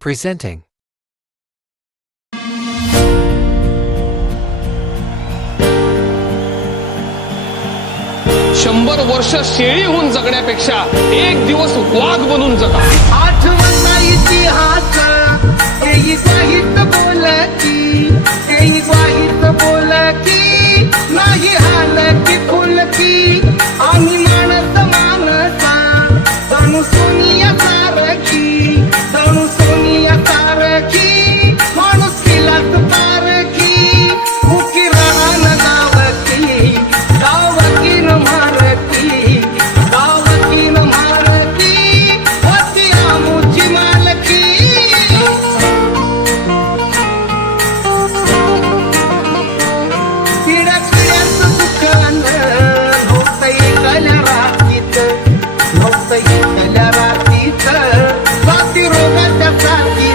Presenting. शंभर वर्ष शेळी होऊन जगण्यापेक्षा एक दिवस वाघ बनून जगा. आठवता इतिहास तेही ग्वाहीत बोलकी, तेही ग्वाहीत बोलकी, नाही हालकी फुलकी, आम्ही माणस मानसा जणू सोनिया सारखी, जणू सोनिया सारखी, माणूस किलास पारखी, उकी राहण गावकी, गावकीन मारकी, गावकीन मारकी, होती आमुची मालकी. किड्या किड्यांचं दुकान होतं एकल्या रात्रीत, होतं एकल्या रात्रीत, साथी रोगाच्या साथीत.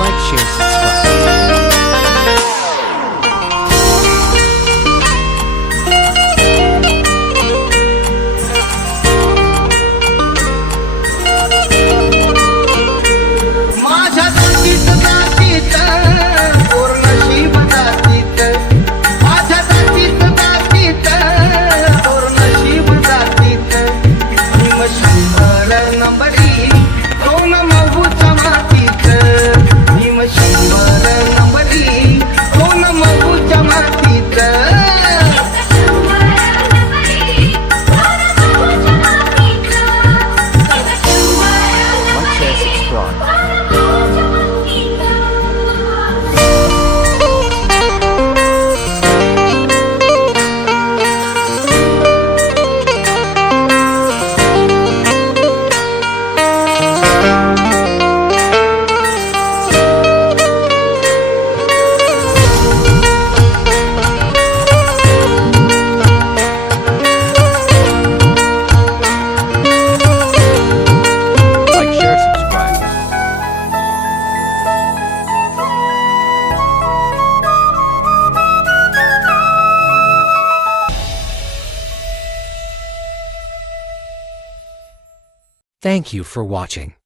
Like, share, subscribe. माझ्या जातीत जातीत पूर्ण शिव जातीत, माझ्या जातीत जातीत पूर्ण शिव जातीत, भीम शंभर नंबरी दोन मऊच्या मातीत, भीम शंभर नंबरी दोन मऊच्या मातीत. Like, share, subscribe. Like, share, subscribe. Thank you for watching.